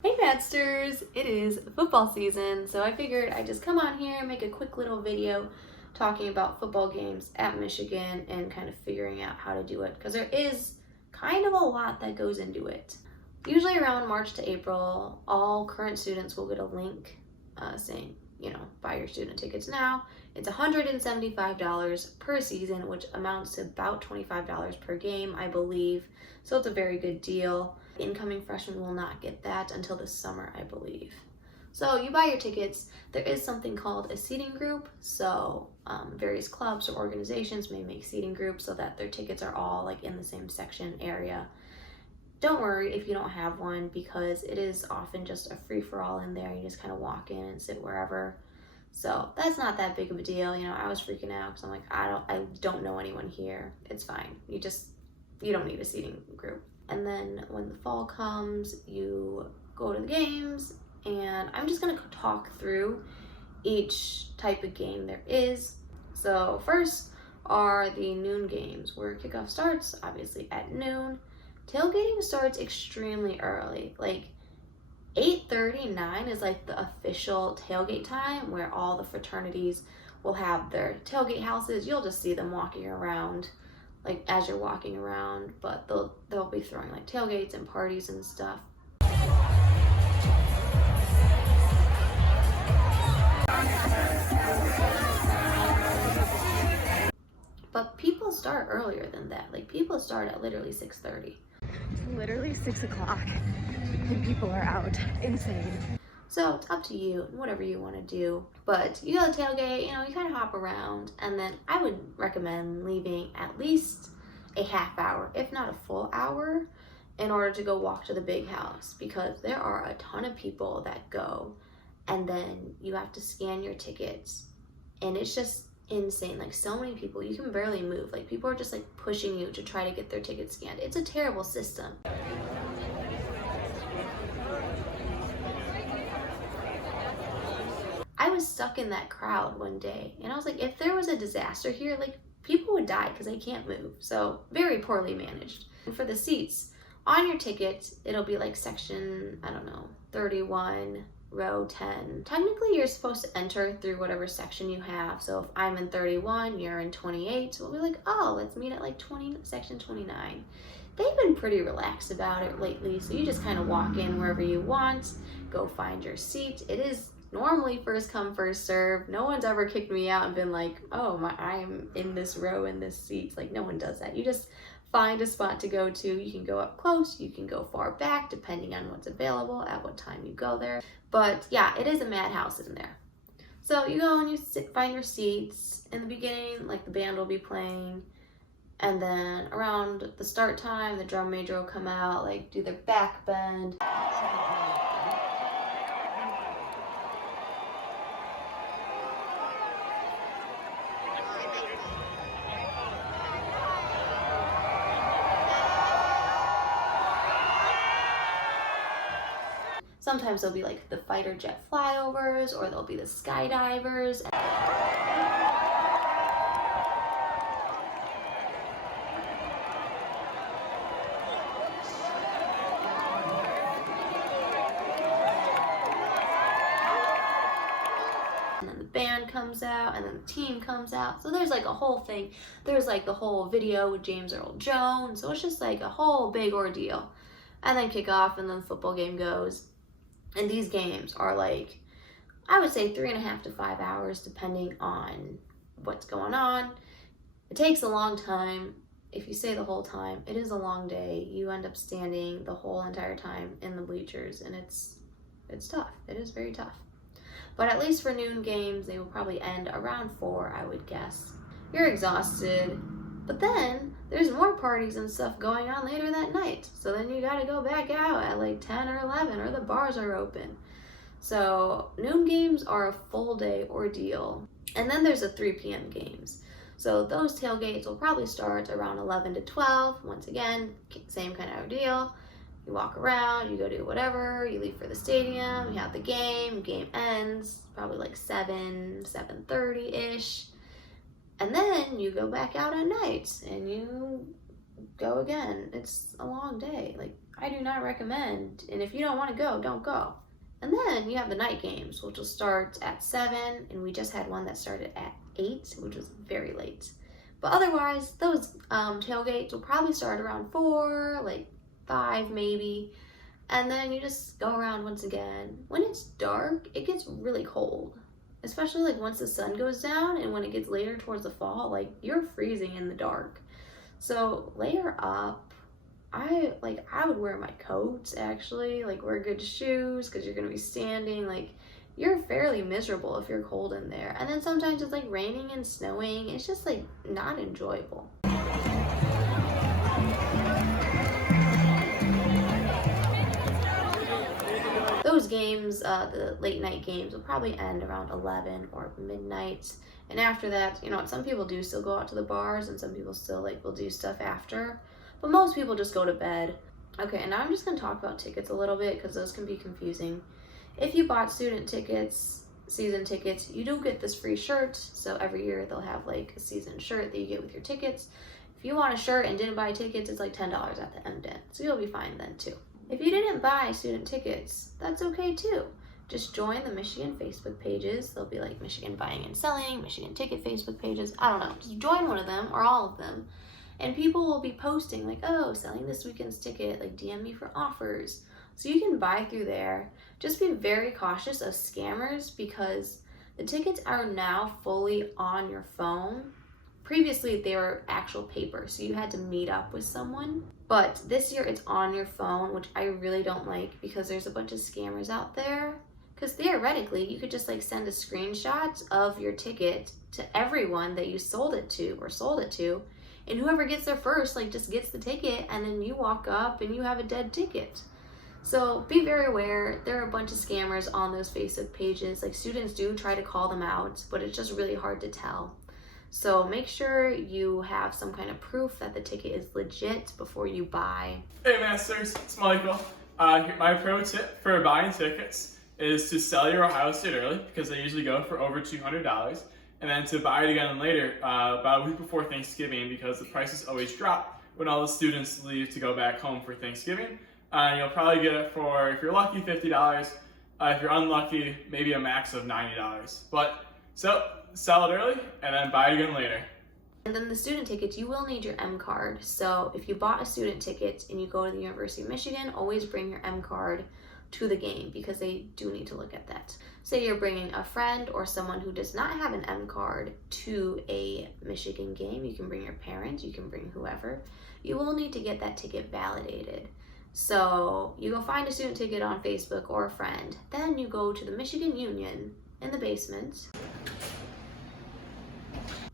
Hey Maddsters! It is football season, so I figured I'd just come on here and make a quick little video talking about football games at Michigan and kind of figuring out how to do it, because there is kind of a lot that goes into it. Usually around March to April, all current students will get a link saying, buy your student tickets now. It's $175 per season, which amounts to about $25 per game, I believe. So it's a very good deal. Incoming freshmen will not get that until the summer, I believe. So you buy your tickets. There is something called a seating group. So various clubs or organizations may make seating groups so that their tickets are all like in the same section area. Don't worry if you don't have one, because it is often just a free-for-all in there. You just kind of walk in and sit wherever. So that's not that big of a deal. I was freaking out because I'm like, I don't know anyone here. It's fine. You don't need a seating group. And then when the fall comes, you go to the games, and I'm just gonna talk through each type of game there is. So first are the noon games, where kickoff starts obviously at noon. Tailgating starts extremely early, like 8:39 is like the official tailgate time, where all the fraternities will have their tailgate houses. You'll just see them walking around like as you're walking around, but they'll be throwing like tailgates and parties and stuff. But people start earlier than that. Like people start at literally 6:30. Literally 6 o'clock and people are out. Insane. So it's up to you, whatever you want to do. But you go to tailgate, you kind of hop around, and then I would recommend leaving at least a half hour, if not a full hour, in order to go walk to the big house, because there are a ton of people that go, and then you have to scan your tickets, and it's just insane. Like, so many people, you can barely move. Like, people are just like pushing you to try to get their tickets scanned. It's a terrible system. I was stuck in that crowd one day, and I was like, if there was a disaster here, like, people would die because they can't move. So very poorly managed. And for the seats, on your ticket, it'll be like section, 31, row 10. Technically, you're supposed to enter through whatever section you have. So if I'm in 31, you're in 28. So we'll be like, oh, let's meet at like section 29. They've been pretty relaxed about it lately. So you just kind of walk in wherever you want, go find your seat. It is normally first come, first serve. No one's ever kicked me out and been like, oh, I'm in this row in this seat. Like, no one does that. You just find a spot to go to. You can go up close, you can go far back, depending on what's available at what time you go there. But yeah, it is a madhouse in there. So you go and you find your seats. In the beginning, like, the band will be playing, and then around the start time, the drum major will come out, like, do their back bend. Sometimes there'll be like the fighter jet flyovers, or there'll be the skydivers. And then the band comes out, and then the team comes out. So there's like a whole thing. There's like the whole video with James Earl Jones. So it's just like a whole big ordeal. And then kick off, and then the football game goes. And these games are like, I would say 3.5 to 5 hours, depending on what's going on. It takes a long time. If you stay the whole time, it is a long day. You end up standing the whole entire time in the bleachers, and it's tough. It is very tough. But at least for noon games, they will probably end around 4, I would guess. You're exhausted. But then there's more parties and stuff going on later that night. So then you gotta go back out at like 10 or 11, or the bars are open. So noon games are a full day ordeal. And then there's the 3 p.m. games. So those tailgates will probably start around 11 to 12. Once again, same kind of deal. You walk around, you go do whatever, you leave for the stadium, you have the game ends probably like 7:30-ish. And then you go back out at night and you go again. It's a long day. Like, I do not recommend. And if you don't want to go, don't go. And then you have the night games, which will start at 7, and we just had one that started at 8, which was very late. But otherwise, those tailgates will probably start around 4, like 5 maybe. And then you just go around once again. When it's dark, it gets really cold. Especially like once the sun goes down, and when it gets later towards the fall, like you're freezing in the dark. So layer up. I would wear my coats, actually, like wear good shoes because you're gonna be standing. Like, you're fairly miserable if you're cold in there. And then sometimes it's like raining and snowing. It's just like not enjoyable. Those games, the late night games, will probably end around 11 or midnight. And after that, you know, some people do still go out to the bars, and some people still like will do stuff after. But most people just go to bed. Okay, and now I'm just gonna talk about tickets a little bit because those can be confusing. If you bought student tickets, season tickets, you do get this free shirt. So every year they'll have like a season shirt that you get with your tickets. If you want a shirt and didn't buy tickets, it's like $10 at the end. So you'll be fine then too. If you didn't buy student tickets, that's okay too. Just join the Michigan Facebook pages. They'll be like Michigan Buying and Selling, Michigan Ticket Facebook pages. I don't know. Just join one of them or all of them. And people will be posting like, oh, selling this weekend's ticket, like DM me for offers. So you can buy through there. Just be very cautious of scammers because the tickets are now fully on your phone. Previously, they were actual paper, so you had to meet up with someone. But this year, it's on your phone, which I really don't like because there's a bunch of scammers out there. Because theoretically, you could just like send a screenshot of your ticket to everyone that you sold it to. And whoever gets there first, like, just gets the ticket, and then you walk up and you have a dead ticket. So be very aware. There are a bunch of scammers on those Facebook pages. Like, students do try to call them out, but it's just really hard to tell. So make sure you have some kind of proof that the ticket is legit before you buy. Hey Maddsters, it's Michael. My pro tip for buying tickets is to sell your Ohio State early because they usually go for over $200. And then to buy it again later, about a week before Thanksgiving, because the prices always drop when all the students leave to go back home for Thanksgiving. You'll probably get it for, if you're lucky, $50. If you're unlucky, maybe a max of $90. But so sell it early and then buy it again later. And then the student tickets, you will need your M card. So if you bought a student ticket and you go to the University of Michigan, always bring your M card to the game because they do need to look at that. Say you're bringing a friend or someone who does not have an M card to a Michigan game. You can bring your parents, you can bring whoever. You will need to get that ticket validated. So you go find a student ticket on Facebook or a friend. Then you go to the Michigan Union in the basement.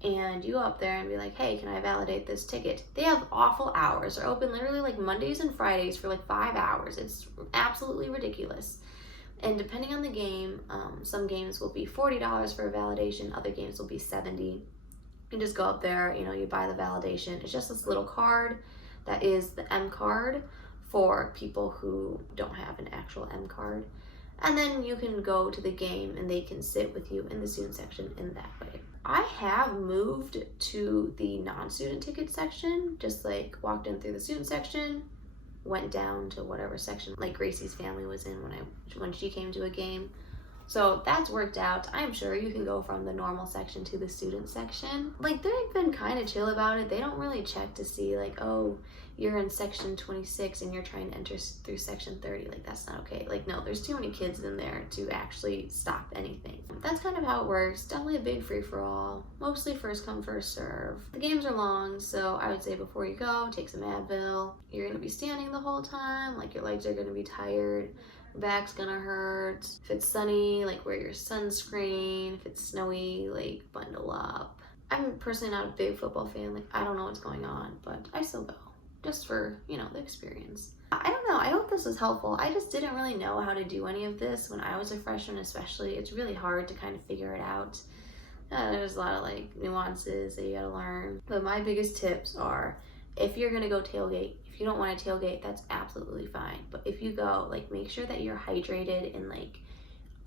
And you go up there and be like, hey, can I validate this ticket? They have awful hours. They're open literally like Mondays and Fridays for like 5 hours. It's absolutely ridiculous. And depending on the game, some games will be $40 for a validation. Other games will be $70. You just go up there, you know, you buy the validation. It's just this little card that is the M card for people who don't have an actual M card. And then you can go to the game and they can sit with you in the student section in that way. I have moved to the non-student ticket section, just like walked in through the student section, went down to whatever section like Gracie's family was in when she came to a game. So that's worked out. I'm sure you can go from the normal section to the student section. Like, they've been kind of chill about it. They don't really check to see like, oh, you're in section 26 and you're trying to enter through section 30. Like, that's not okay. Like, no, there's too many kids in there to actually stop anything. That's kind of how it works. Definitely a big free-for-all. Mostly first come, first serve. The games are long, so I would say before you go, take some Advil. You're gonna be standing the whole time. Like, your legs are gonna be tired. Your back's gonna hurt. If it's sunny, like, wear your sunscreen. If it's snowy, like, bundle up. I'm personally not a big football fan. Like, I don't know what's going on, but I still go. Just for, you know, the experience. I don't know, I hope this was helpful. I just didn't really know how to do any of this when I was a freshman especially. It's really hard to kind of figure it out. There's a lot of like nuances that you gotta learn. But my biggest tips are, if you're gonna go tailgate, if you don't want to tailgate, that's absolutely fine. But if you go, like, make sure that you're hydrated and like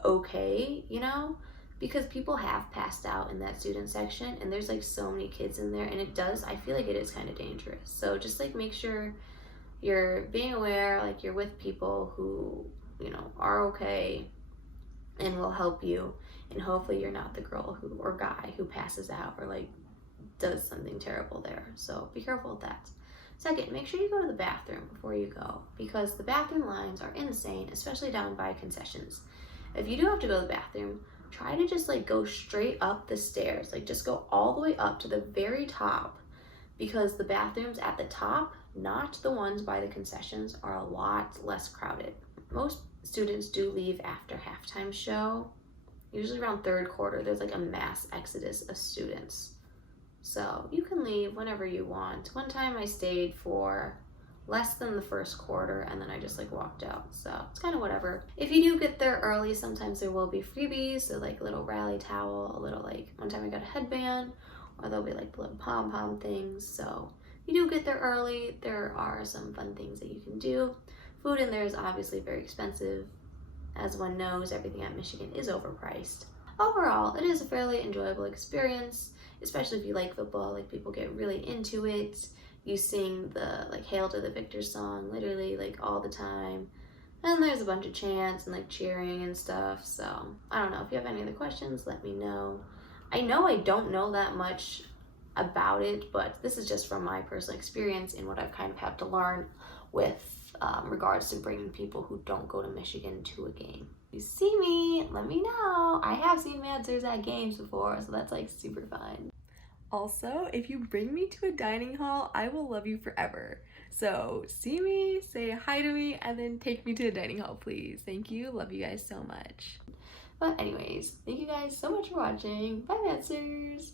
okay, you know? Because people have passed out in that student section and there's like so many kids in there, and I feel like it is kind of dangerous. So just like make sure you're being aware, like you're with people who, you know, are okay and will help you, and hopefully you're not the girl who or guy who passes out or like does something terrible there. So be careful with that. Second, make sure you go to the bathroom before you go, because the bathroom lines are insane, especially down by concessions. If you do have to go to the bathroom, try to just like go straight up the stairs, like just go all the way up to the very top, because the bathrooms at the top, not the ones by the concessions, are a lot less crowded. Most students do leave after halftime show. Usually around third quarter, there's like a mass exodus of students. So you can leave whenever you want. One time I stayed for less than the first quarter and then I just like walked out. So it's kind of whatever. If you do get there early, sometimes there will be freebies. So like a little rally towel, a little like, one time I got a headband, or there'll be like little pom-pom things. So if you do get there early, there are some fun things that you can do. Food in there is obviously very expensive. As one knows, everything at Michigan is overpriced. Overall, it is a fairly enjoyable experience, especially if you like football. Like, people get really into it. You sing the like Hail to the Victor song literally like all the time. And there's a bunch of chants and like cheering and stuff. So I don't know, if you have any other questions, let me know. I know I don't know that much about it, but this is just from my personal experience and what I've kind of had to learn with regards to bringing people who don't go to Michigan to a game. If you see me, let me know. I have seen Maddsters at games before, so that's like super fun. Also, if you bring me to a dining hall, I will love you forever. So see me, say hi to me, and then take me to a dining hall, please. Thank you. Love you guys so much. But anyways, thank you guys so much for watching. Bye, Maddsters!